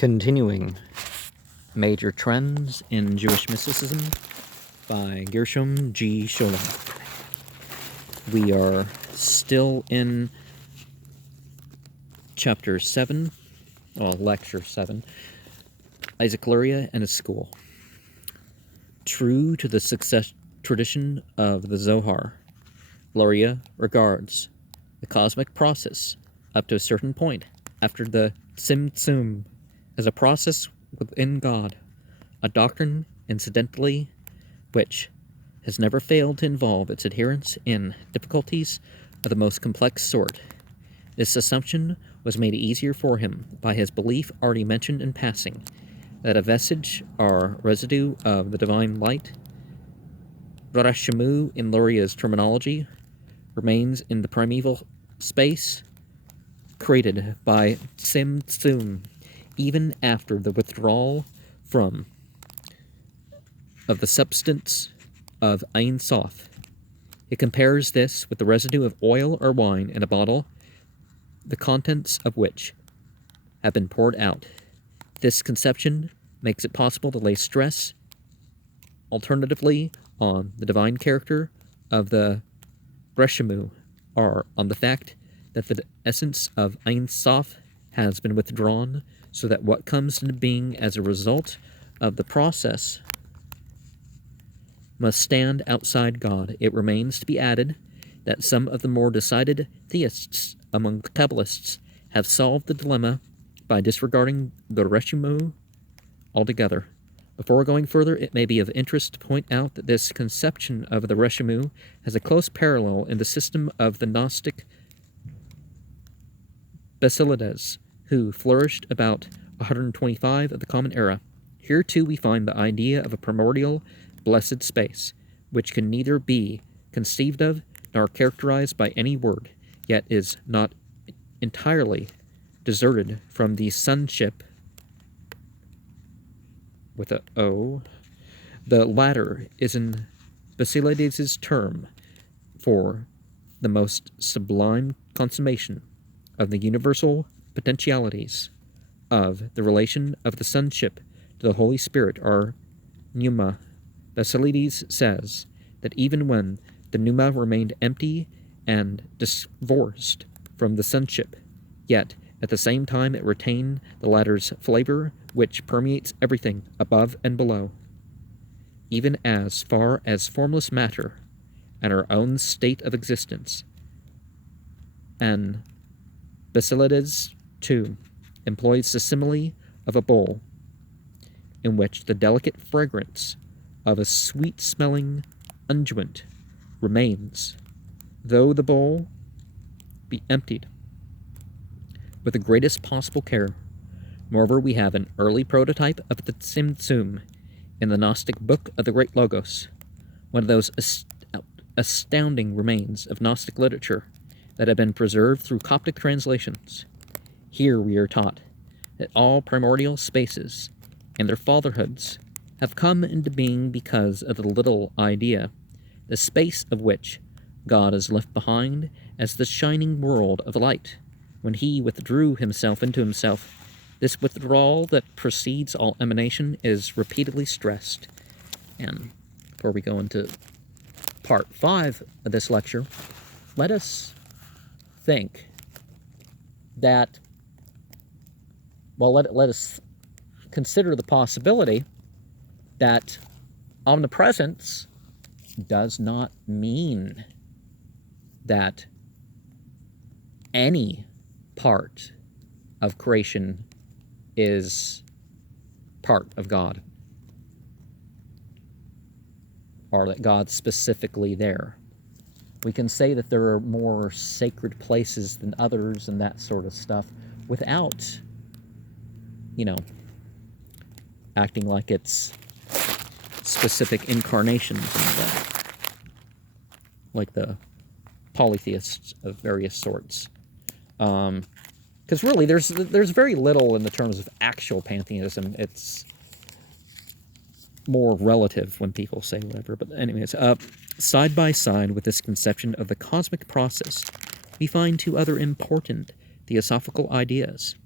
Continuing Major Trends in Jewish Mysticism by Gershom G. Scholem. We are still in Chapter 7, Lecture 7, Isaac Luria and his school. True to the success tradition of the Zohar, Luria regards the cosmic process up to a certain point after the Tzimtzum as a process within God, a doctrine, incidentally, which has never failed to involve its adherents in difficulties of the most complex sort. This assumption was made easier for him by his belief already mentioned in passing, that a vestige or residue of the divine light, Gershom in Luria's terminology, remains in the primeval space created by Tzimtzum, even after the withdrawal of the substance of Ein Sof. It compares this with the residue of oil or wine in a bottle, the contents of which have been poured out. This conception makes it possible to lay stress, alternatively, on the divine character of the Gershom, or on the fact that the essence of Ein Sof has been withdrawn, so that what comes into being as a result of the process must stand outside God. It remains to be added that some of the more decided theists among the Kabbalists have solved the dilemma by disregarding the Gershom altogether. Before going further, it may be of interest to point out that this conception of the Gershom has a close parallel in the system of the Gnostic Basilides, who flourished about 125 of the Common Era. Here, too, we find the idea of a primordial, blessed space, which can neither be conceived of nor characterized by any word, yet is not entirely deserted from the sonship with a O. The latter is in Basilides' term for the most sublime consummation of the universal potentialities of the relation of the sonship to the Holy Spirit, or pneuma. Basilides says that even when the pneuma remained empty and divorced from the sonship, yet at the same time it retained the latter's flavor, which permeates everything above and below, even as far as formless matter and our own state of existence. And Basilides, too, employs the simile of a bowl in which the delicate fragrance of a sweet-smelling unguent remains, though the bowl be emptied, with the greatest possible care. Moreover, we have an early prototype of the Tzimtzum in the Gnostic Book of the Great Logos, one of those astounding remains of Gnostic literature that have been preserved through Coptic translations. Here we are taught that all primordial spaces and their fatherhoods have come into being because of the little idea, the space of which God has left behind as the shining world of light, when he withdrew himself into himself. This withdrawal that precedes all emanation is repeatedly stressed. And before we go into part 5 of this lecture, let us think that, let us consider the possibility that omnipresence does not mean that any part of creation is part of God, or that God's specifically there. We can say that there are more sacred places than others and that sort of stuff without, acting like it's specific incarnations and like the polytheists of various sorts. Because really, there's very little in the terms of actual pantheism. It's more relative when people say whatever. But anyways, side by side with this conception of the cosmic process, we find two other important theosophical ideas.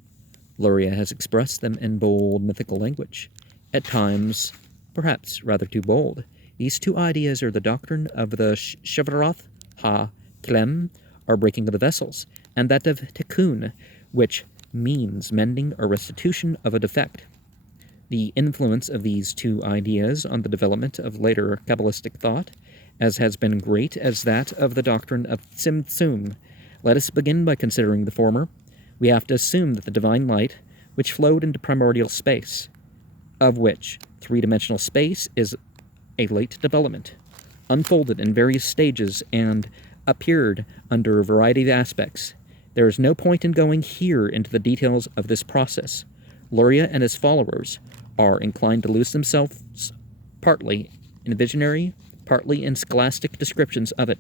Luria has expressed them in bold mythical language, at times perhaps rather too bold. These two ideas are the doctrine of the Shevaroth ha-Klem, or breaking of the vessels, and that of Tikkun, which means mending or restitution of a defect. The influence of these two ideas on the development of later Kabbalistic thought, as has been great as that of the doctrine of Tzimtzum. Let us begin by considering the former. We have to assume that the divine light, which flowed into primordial space, of which three-dimensional space is a late development, unfolded in various stages and appeared under a variety of aspects. There is no point in going here into the details of this process. Luria and his followers are inclined to lose themselves partly in visionary, partly in scholastic descriptions of it.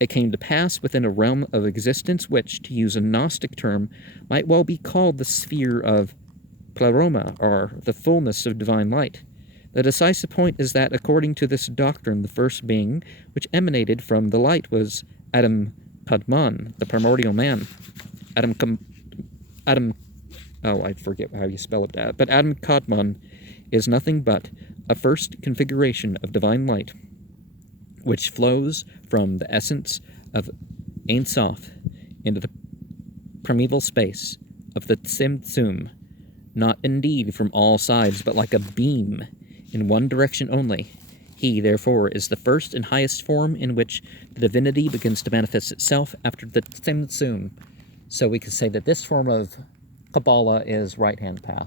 It came to pass within a realm of existence which, to use a Gnostic term, might well be called the sphere of pleroma, or the fullness of divine light. The decisive point is that, according to this doctrine, the first being which emanated from the light was Adam Kadmon, the primordial man. I forget how you spell it, but Adam Kadmon is nothing but a first configuration of divine light, which flows from the essence of Ein Sof into the primeval space of the Tzimtzum, not indeed from all sides, but like a beam in one direction only. He, therefore, is the first and highest form in which the divinity begins to manifest itself after the Tzimtzum. So we can say that this form of Kabbalah is right-hand path.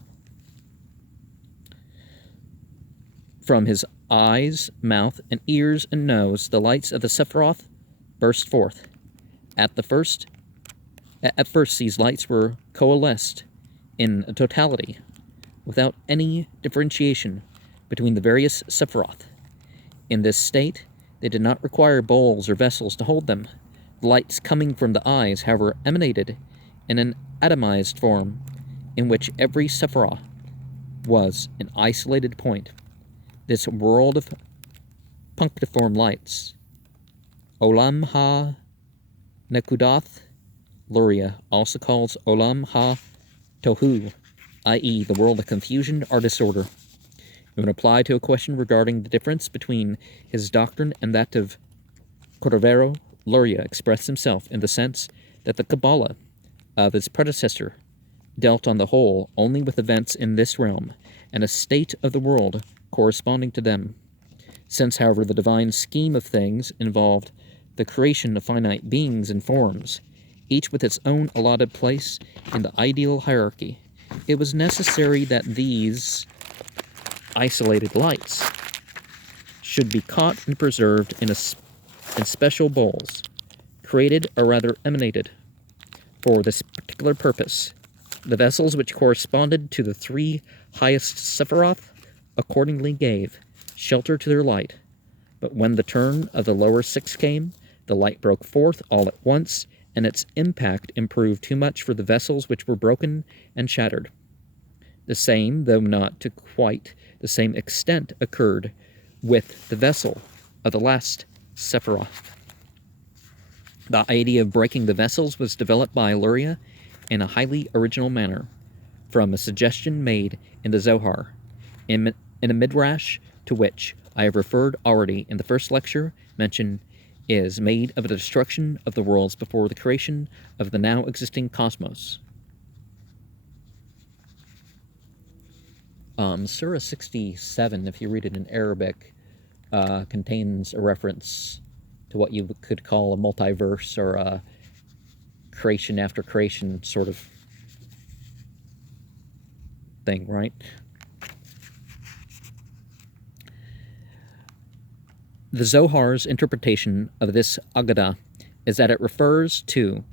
From his eyes, mouth, and ears and nose, the lights of the Sephiroth burst forth. At first, these lights were coalesced in a totality, without any differentiation between the various Sephiroth. In this state, they did not require bowls or vessels to hold them. The lights coming from the eyes, however, emanated in an atomized form, in which every Sephiroth was an isolated point. This world of punctiform lights, Olam ha-Nekudath, Luria also calls Olam ha-Tohu, i.e. the world of confusion or disorder. In reply to a question regarding the difference between his doctrine and that of Cordovero, Luria expressed himself in the sense that the Kabbalah of his predecessor dealt on the whole only with events in this realm and a state of the world corresponding to them. Since, however, the divine scheme of things involved the creation of finite beings and forms, each with its own allotted place in the ideal hierarchy, it was necessary that these isolated lights should be caught and preserved in special bowls, created or rather emanated for this particular purpose. The vessels which corresponded to the three highest Sephiroth accordingly gave shelter to their light. But when the turn of the lower six came, the light broke forth all at once, and its impact improved too much for the vessels which were broken and shattered. The same, though not to quite the same extent, occurred with the vessel of the last Sephiroth. The idea of breaking the vessels was developed by Luria in a highly original manner, from a suggestion made in the Zohar, in a midrash to which I have referred already in the first lecture. Mention is made of the destruction of the worlds before the creation of the now existing cosmos. Surah 67, if you read it in Arabic, contains a reference to what you could call a multiverse or a creation after creation sort of thing, right? The Zohar's interpretation of this Agadah is that it refers to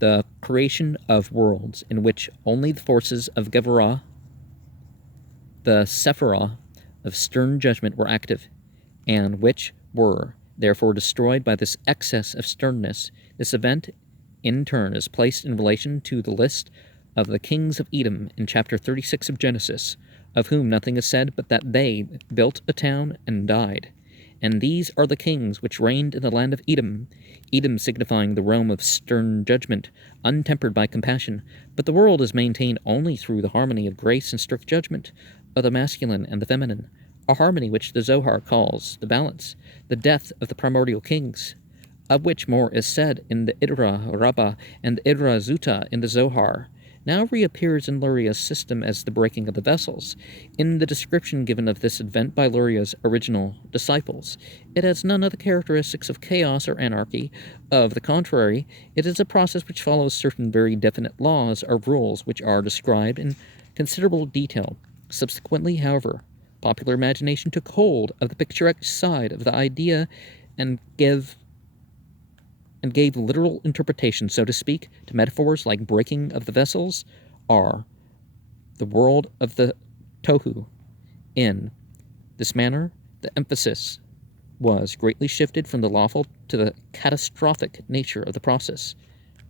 the creation of worlds in which only the forces of Gevarah, the Sephiroth of stern judgment, were active, and which were therefore destroyed by this excess of sternness. This event, in turn, is placed in relation to the list of the kings of Edom in chapter 36 of Genesis, of whom nothing is said but that they built a town and died. And these are the kings which reigned in the land of Edom, Edom signifying the realm of stern judgment, untempered by compassion. But the world is maintained only through the harmony of grace and strict judgment, of the masculine and the feminine, a harmony which the Zohar calls the balance, the death of the primordial kings, of which more is said in the Idra Rabbah and the Idra Zuta in the Zohar, now reappears in Luria's system as the breaking of the vessels. In the description given of this event by Luria's original disciples, it has none of the characteristics of chaos or anarchy. Of the contrary, it is a process which follows certain very definite laws or rules which are described in considerable detail. Subsequently, however, popular imagination took hold of the picturesque side of the idea and gave literal interpretation, so to speak, to metaphors like breaking of the vessels are the world of the tohu. In this manner, the emphasis was greatly shifted from the lawful to the catastrophic nature of the process.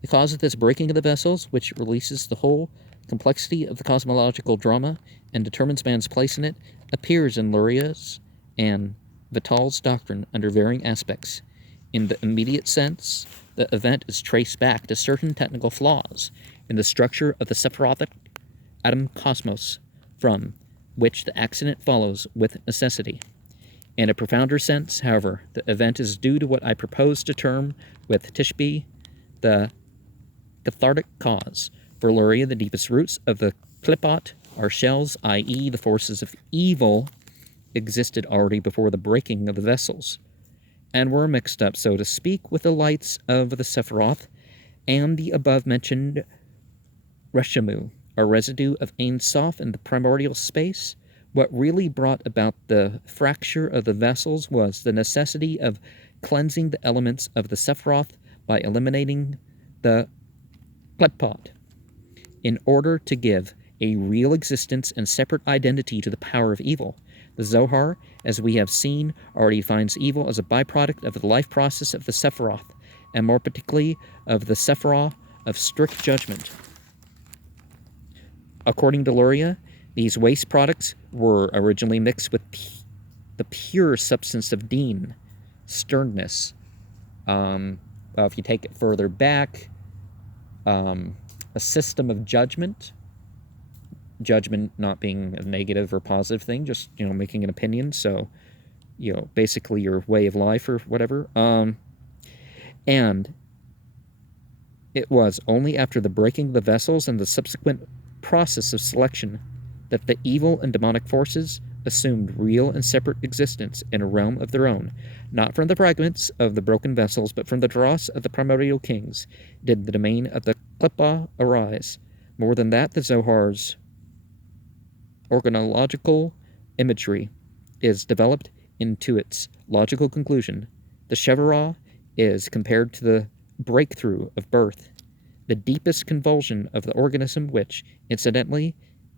The cause of this breaking of the vessels, which releases the whole complexity of the cosmological drama and determines man's place in it, appears in Luria's and Vital's doctrine under varying aspects. In the immediate sense, the event is traced back to certain technical flaws in the structure of the Sephirotic atom cosmos, from which the accident follows with necessity. In a profounder sense, however, the event is due to what I propose to term with Tishbe the cathartic cause. For Luria, the deepest roots of the Klippot are shells, i.e., the forces of evil existed already before the breaking of the vessels, and were mixed up, so to speak, with the lights of the Sephiroth and the above-mentioned Reshamu, a residue of Ein Sof in the primordial space. What really brought about the fracture of the vessels was the necessity of cleansing the elements of the Sephiroth by eliminating the Klepot, in order to give a real existence and separate identity to the power of evil. The Zohar, as we have seen, already finds evil as a byproduct of the life process of the Sephiroth, and more particularly of the Sephiroth of strict judgment. According to Luria, these waste products were originally mixed with the pure substance of Deen, sternness. If you take it further back, a system of judgment not being a negative or positive thing, just, making an opinion, so, basically your way of life or whatever. And it was only after the breaking of the vessels and the subsequent process of selection that the evil and demonic forces assumed real and separate existence in a realm of their own. Not from the fragments of the broken vessels, but from the dross of the primordial kings did the domain of the Klippa arise. More than that, the Zohar's organological imagery is developed into its logical conclusion. The Shevarah is compared to the breakthrough of birth, the deepest convulsion of the organism, which, incidentally,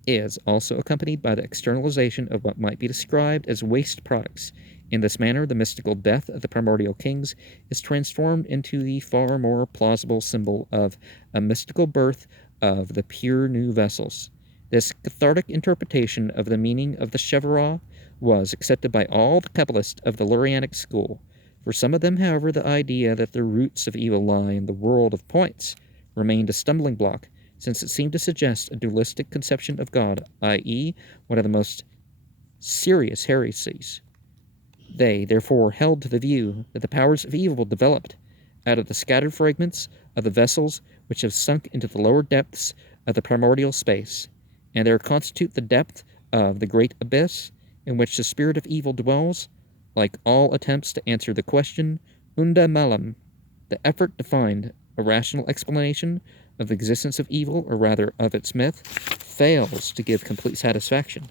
is also accompanied by the externalization of what might be described as waste products. In this manner, the mystical death of the primordial kings is transformed into the far more plausible symbol of a mystical birth of the pure new vessels. This cathartic interpretation of the meaning of the Shevarah was accepted by all the Kabbalists of the Lurianic school. For some of them, however, the idea that the roots of evil lie in the world of points remained a stumbling block, since it seemed to suggest a dualistic conception of God, i.e., one of the most serious heresies. They, therefore, held to the view that the powers of evil developed out of the scattered fragments of the vessels which have sunk into the lower depths of the primordial space, and there constitute the depth of the great abyss in which the spirit of evil dwells. Like all attempts to answer the question, unda malam, the effort to find a rational explanation of the existence of evil, or rather of its myth, fails to give complete satisfaction.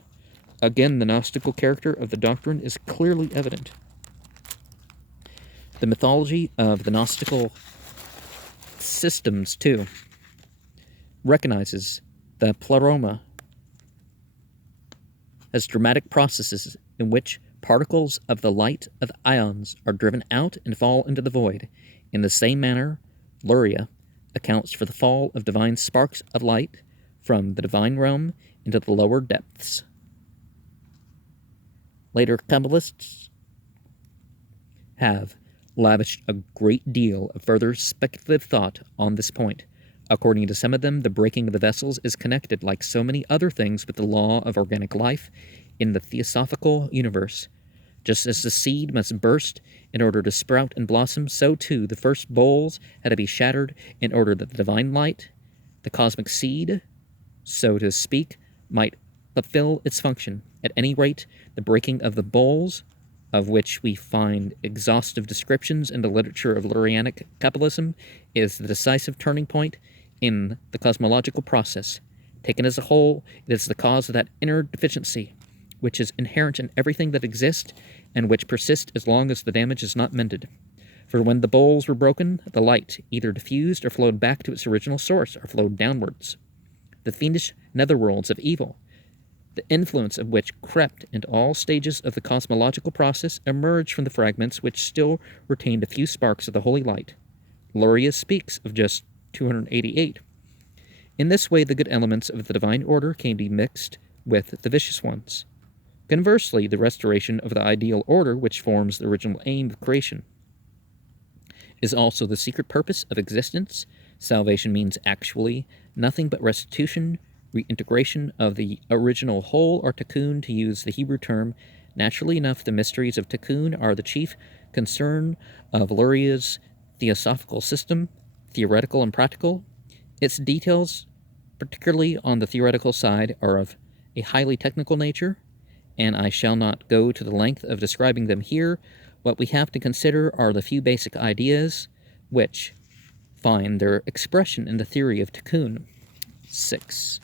Again, the Gnostical character of the doctrine is clearly evident. The mythology of the Gnostical systems, too, recognizes the pleroma as dramatic processes in which particles of the light of the ions are driven out and fall into the void. In the same manner, Luria accounts for the fall of divine sparks of light from the divine realm into the lower depths. Later Kabbalists have lavished a great deal of further speculative thought on this point. According to some of them, the breaking of the vessels is connected, like so many other things, with the law of organic life in the theosophical universe. Just as the seed must burst in order to sprout and blossom, so too the first bowls had to be shattered in order that the divine light, the cosmic seed, so to speak, might fulfill its function. At any rate, the breaking of the bowls, of which we find exhaustive descriptions in the literature of Lurianic Kabbalism, is the decisive turning point in the cosmological process. Taken as a whole, it is the cause of that inner deficiency which is inherent in everything that exists and which persists as long as the damage is not mended. For when the bowls were broken, the light either diffused or flowed back to its original source, or flowed downwards. The fiendish netherworlds of evil, the influence of which crept into all stages of the cosmological process, emerged from the fragments which still retained a few sparks of the holy light. Luria speaks of just 288. In this way, the good elements of the divine order came to be mixed with the vicious ones. Conversely, the restoration of the ideal order, which forms the original aim of creation, is also the secret purpose of existence. Salvation means actually nothing but restitution, reintegration of the original whole, or tikkun, to use the Hebrew term. Naturally enough, the mysteries of tikkun are the chief concern of Luria's theosophical system, theoretical and practical. Its details, particularly on the theoretical side, are of a highly technical nature, and I shall not go to the length of describing them here. What we have to consider are the few basic ideas which find their expression in the theory of tikkun. 6.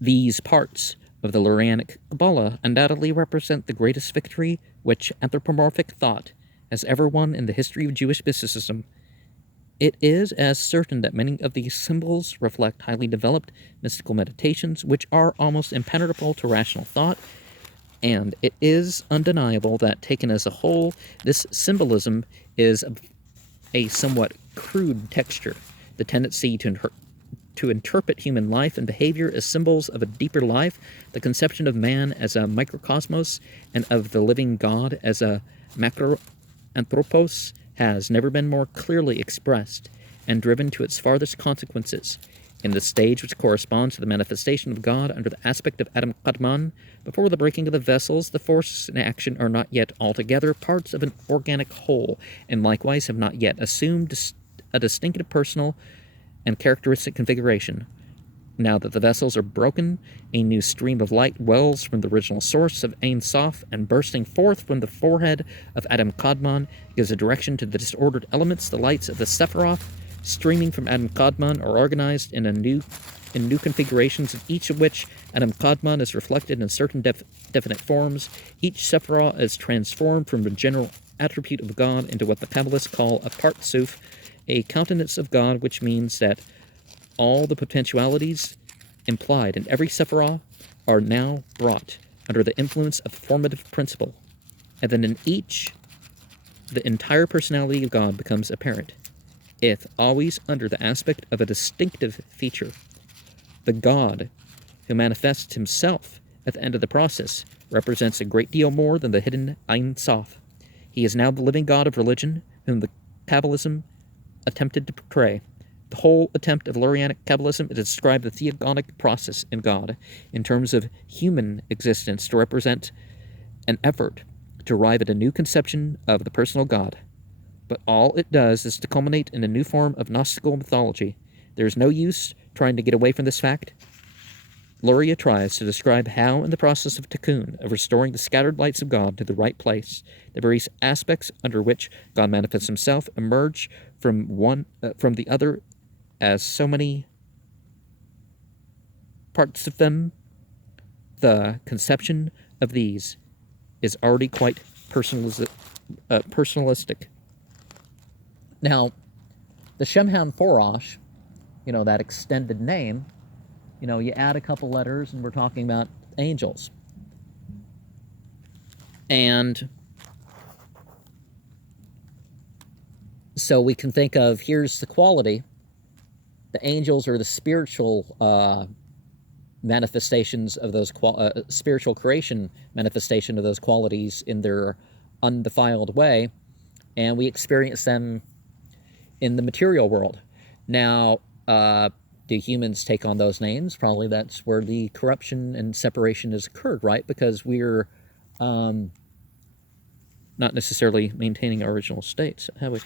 These parts of the Lurianic Kabbalah undoubtedly represent the greatest victory which anthropomorphic thought has ever won in the history of Jewish mysticism. It is as certain that many of these symbols reflect highly developed mystical meditations which are almost impenetrable to rational thought, and it is undeniable that, taken as a whole, this symbolism is of a somewhat crude texture. The tendency to interpret human life and behavior as symbols of a deeper life, the conception of man as a microcosmos and of the living God as a macroanthropos, has never been more clearly expressed and driven to its farthest consequences. In the stage which corresponds to the manifestation of God under the aspect of Adam Kadmon, before the breaking of the vessels, the forces in action are not yet altogether parts of an organic whole, and likewise have not yet assumed a distinctive personal and characteristic configuration. Now that the vessels are broken, a new stream of light wells from the original source of Ein Sof, and bursting forth from the forehead of Adam Kadmon gives a direction to the disordered elements. The lights of the Sephiroth, streaming from Adam Kadmon, are organized in new configurations, in each of which Adam Kadmon is reflected in certain definite forms. Each Sephiroth is transformed from the general attribute of God into what the Kabbalists call a partsuf, a countenance of God, which means that all the potentialities implied in every Sephiroth are now brought under the influence of the formative principle, and then in each, the entire personality of God becomes apparent, if always under the aspect of a distinctive feature. The God who manifests himself at the end of the process represents a great deal more than the hidden Ein Sof. He is now the living God of religion, whom the Kabbalism attempted to portray. The whole attempt of Lurianic Kabbalism is to describe the theogonic process in God in terms of human existence, to represent an effort to arrive at a new conception of the personal God. But all it does is to culminate in a new form of Gnostical mythology. There is no use trying to get away from this fact. Luria tries to describe how, in the process of tikkun, of restoring the scattered lights of God to the right place, the various aspects under which God manifests himself emerge from the other as so many parts of them. The conception of these is already quite personalistic. Now, the Shemham Forosh, that extended name, you add a couple letters and we're talking about angels. And so we can think of, here's the quality. The angels are the spiritual manifestations of those spiritual creation manifestation of those qualities in their undefiled way. and we experience them in the material world. Now, do humans take on those names? Probably that's where the corruption and separation has occurred, right? Because we're not necessarily maintaining our original states, have we?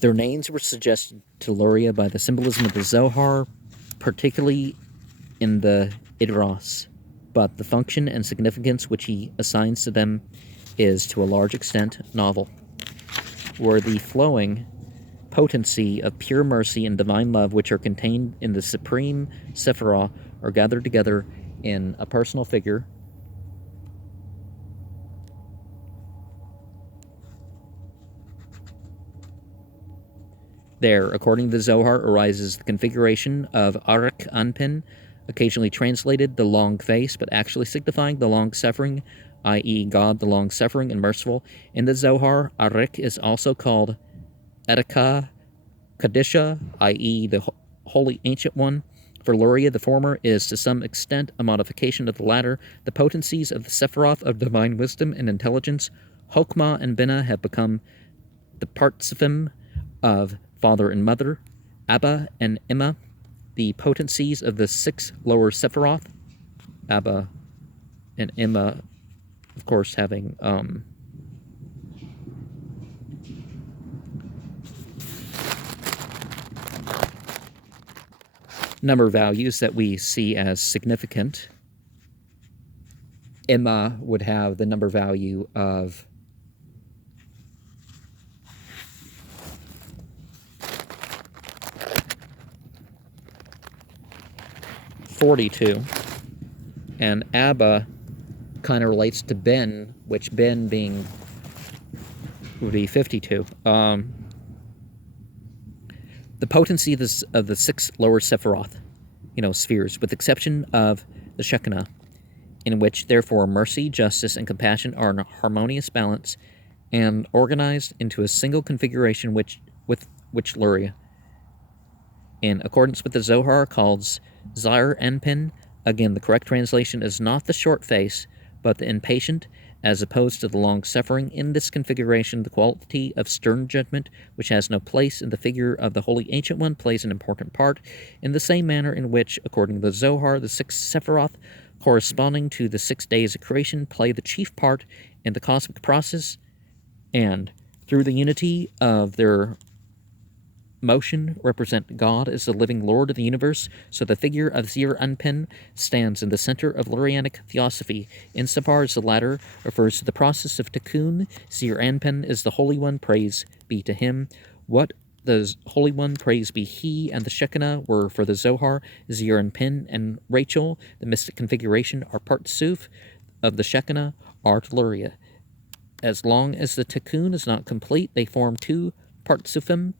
Their names were suggested to Luria by the symbolism of the Zohar, particularly in the Idros, but the function and significance which he assigns to them is, to a large extent, novel. Where the flowing potency of pure mercy and divine love which are contained in the supreme Sephirah are gathered together in a personal figure, there, according to the Zohar, arises the configuration of Arik Anpin, occasionally translated the long face, but actually signifying the long-suffering, i.e. God the long-suffering and merciful. In the Zohar, Arik is also called Erika Kadisha, i.e. the Holy Ancient One. For Luria, the former is to some extent a modification of the latter. The potencies of the Sephiroth of divine wisdom and intelligence, Hokmah and Binah, have become the partsifim of father and mother, Abba and Emma, the potencies of the 6 lower Sephiroth, Abba and Emma, of course, having number values that we see as significant. Emma would have the number value of 42, and Abba kind of relates to Ben, which Ben being would be 52. The potency of the 6 lower Sephiroth, spheres, with exception of the Shekinah, in which, therefore, mercy, justice, and compassion are in a harmonious balance and organized into a single configuration with which Luria, in accordance with the Zohar, calls Zair Enpin. Again, the correct translation is not the short face, but the impatient, as opposed to the long-suffering. In this configuration, the quality of stern judgment, which has no place in the figure of the Holy Ancient One, plays an important part, in the same manner in which, according to the Zohar, the 6 Sephiroth, corresponding to the 6 days of creation, play the chief part in the cosmic process, and, through the unity of their motion, represent God as the living Lord of the universe. So the figure of Zir Anpin stands in the center of Lurianic theosophy. Insofar as the latter refers to the process of Tikkun, Zir Anpin is the Holy One, praise be to him. What the Holy One, praise be he, and the Shekinah were for the Zohar, Zir Anpin and Rachel, the mystic configuration, are part Suf of the Shekinah, are Luria. As long as the Tikkun is not complete, they form 2 Partsufim,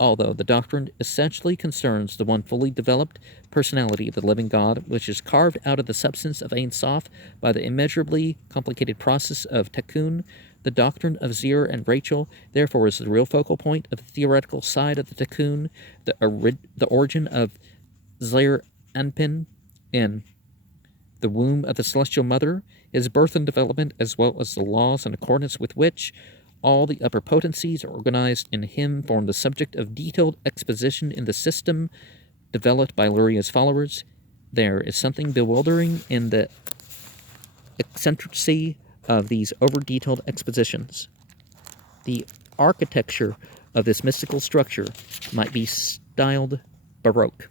although the doctrine essentially concerns the one fully developed personality of the living God, which is carved out of the substance of Ein Sof by the immeasurably complicated process of Tikkun. The doctrine of Zir and Rachel, therefore, is the real focal point of the theoretical side of the Tikkun. The origin of Zir Anpin in the womb of the Celestial Mother, his birth and development, as well as the laws in accordance with which all the upper potencies are organized in him, form the subject of detailed exposition in the system developed by Luria's followers. There is something bewildering in the eccentricity of these over-detailed expositions. The architecture of this mystical structure might be styled Baroque.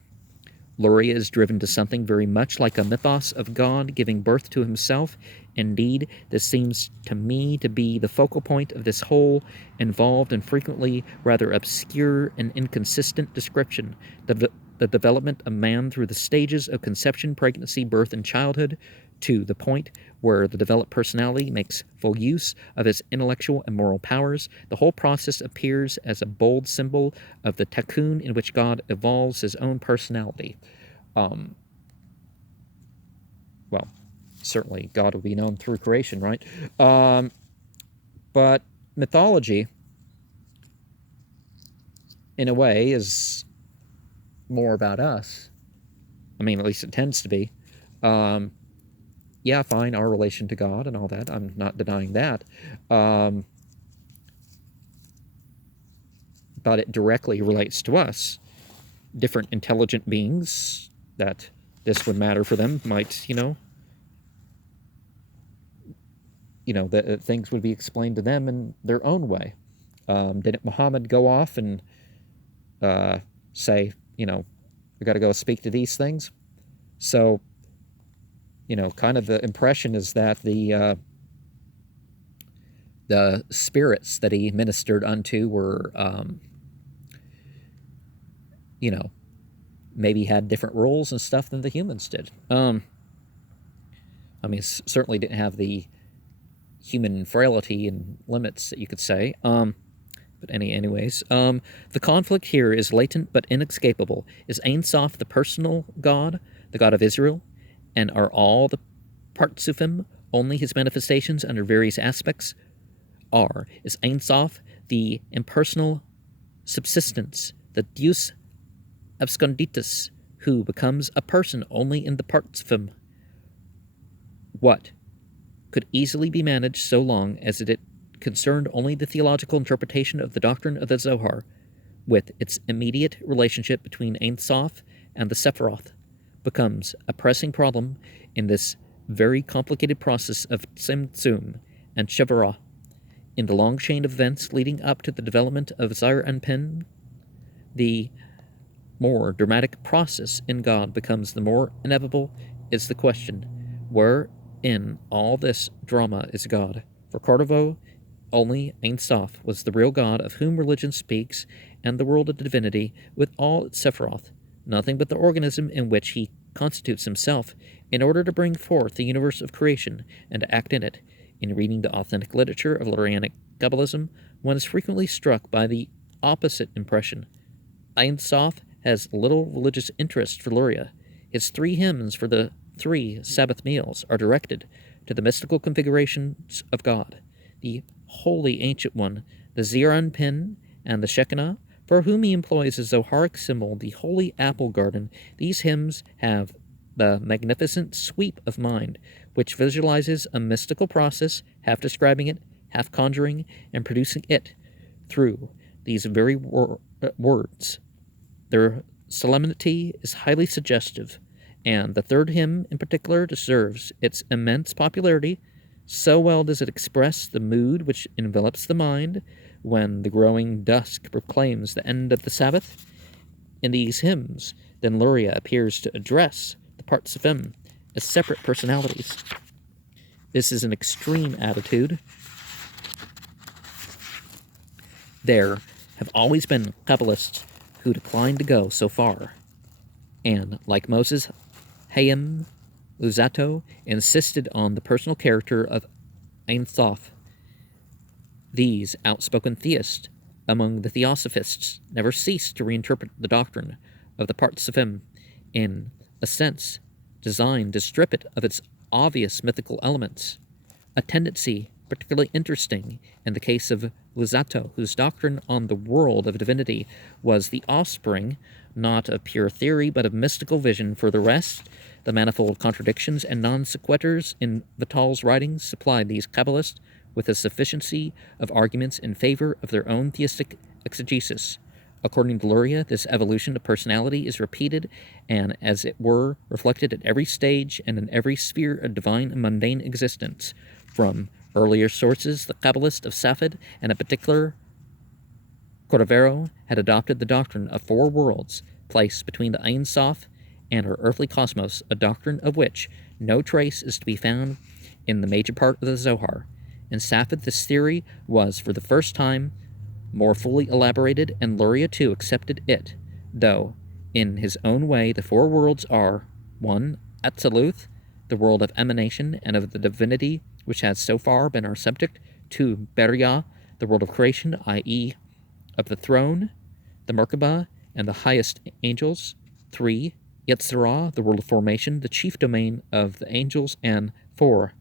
Luria is driven to something very much like a mythos of God giving birth to himself. Indeed, this seems to me to be the focal point of this whole involved and frequently rather obscure and inconsistent description, the development of man through the stages of conception, pregnancy, birth, and childhood, to the point where the developed personality makes full use of its intellectual and moral powers. The whole process appears as a bold symbol of the Tikkun in which God evolves his own personality. Well, certainly God will be known through creation, right? But mythology, in a way, is more about us. I mean, at least it tends to be. Yeah, fine, our relation to God and all that. I'm not denying that. But it directly relates to us. Different intelligent beings that this would matter for them might, that things would be explained to them in their own way. Didn't Muhammad go off and say, we got to go speak to these things? So, kind of the impression is that the spirits that he ministered unto were, maybe had different roles and stuff than the humans did. I mean, certainly didn't have the human frailty and limits that you could say. But anyways, the conflict here is latent but inescapable. Is Ein Sof the personal God, the God of Israel, and are all the parts of him only his manifestations under various aspects? Is Ein Sof the impersonal subsistence, the Deus absconditus, who becomes a person only in the parts of him? What could easily be managed so long as it concerned only the theological interpretation of the doctrine of the Zohar, with its immediate relationship between Ein Sof and the Sephiroth, becomes a pressing problem in this very complicated process of Tzimtzum and Shevarah. In the long chain of events leading up to the development of Zair Anpin, the more dramatic process in God becomes the more inevitable is the question, where in all this drama is God? For Cordovo, only Ein Sof was the real God of whom religion speaks, and the world of divinity with all its Sephiroth, nothing but the organism in which he constitutes himself in order to bring forth the universe of creation and to act in it. In reading the authentic literature of Lurianic Kabbalism, one is frequently struck by the opposite impression. Ein Sof has little religious interest for Luria. His 3 hymns for the 3 Sabbath meals are directed to the mystical configurations of God, the Holy Ancient One, the Zeir Anpin, and the Shekinah, for whom he employs a Zoharic symbol, the Holy Apple Garden. These hymns have the magnificent sweep of mind, which visualizes a mystical process, half describing it, half conjuring, and producing it through these very words. Their solemnity is highly suggestive, and the 3rd hymn in particular deserves its immense popularity. So well does it express the mood which envelops the mind when the growing dusk proclaims the end of the Sabbath. In these hymns, then Luria appears to address the parts of him as separate personalities. This is an extreme attitude. There have always been Kabbalists who declined to go so far, and, like Moses, Hayim Luzzatto insisted on the personal character of Ein Sof. These outspoken theists among the Theosophists never ceased to reinterpret the doctrine of the parts of him in a sense designed to strip it of its obvious mythical elements, a tendency particularly interesting in the case of Luzzatto, whose doctrine on the world of divinity was the offspring not of pure theory but of mystical vision. For the rest, the manifold contradictions and non sequiturs in Vital's writings supplied these Kabbalists with a sufficiency of arguments in favor of their own theistic exegesis. According to Luria, this evolution of personality is repeated and, as it were, reflected at every stage and in every sphere of divine and mundane existence. From earlier sources, the Kabbalist of Safed, and in particular Cordovero, had adopted the doctrine of 4 worlds placed between the Ein Sof and her earthly cosmos, a doctrine of which no trace is to be found in the major part of the Zohar. In Safed, this theory was, for the first time, more fully elaborated, and Luria too accepted it, though, in his own way, the 4 worlds are 1. Atziluth, the world of emanation and of the divinity which has so far been our subject; 2. Beria, the world of creation, i.e., of the throne, the Merkabah, and the highest angels; 3. Yetzirah, the world of formation, the chief domain of the angels; and 4.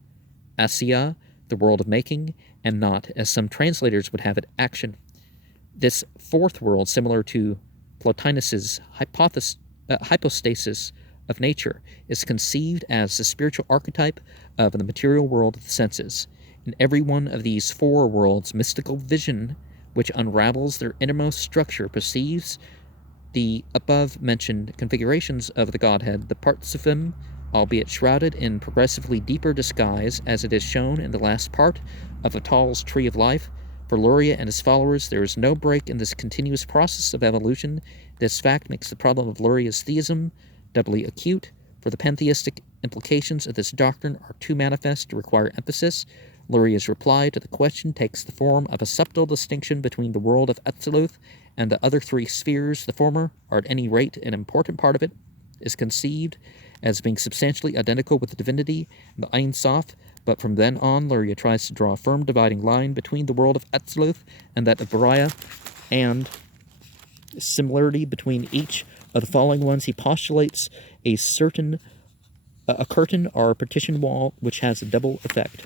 Asiya, the world of making, and not, as some translators would have it, action. This 4th world, similar to Plotinus's hypostasis of nature is conceived as the spiritual archetype of the material world of the senses. In every one of these four worlds, mystical vision, which unravels their innermost structure, perceives the above-mentioned configurations of the Godhead, the parts of them, albeit shrouded in progressively deeper disguise, as it is shown in the last part of Attal's Tree of Life. For Luria and his followers, there is no break in this continuous process of evolution. This fact makes the problem of Luria's theism doubly acute, for the pantheistic implications of this doctrine are too manifest to require emphasis. Luria's reply to the question takes the form of a subtle distinction between the world of Atziluth and the other three spheres. The former, or at any rate an important part of it, is conceived as being substantially identical with the divinity and the Ein Sof, but from then on Luria tries to draw a firm dividing line between the world of Atziluth and that of Beriah, and similarity between each of the following ones. He postulates a curtain or partition wall which has a double effect.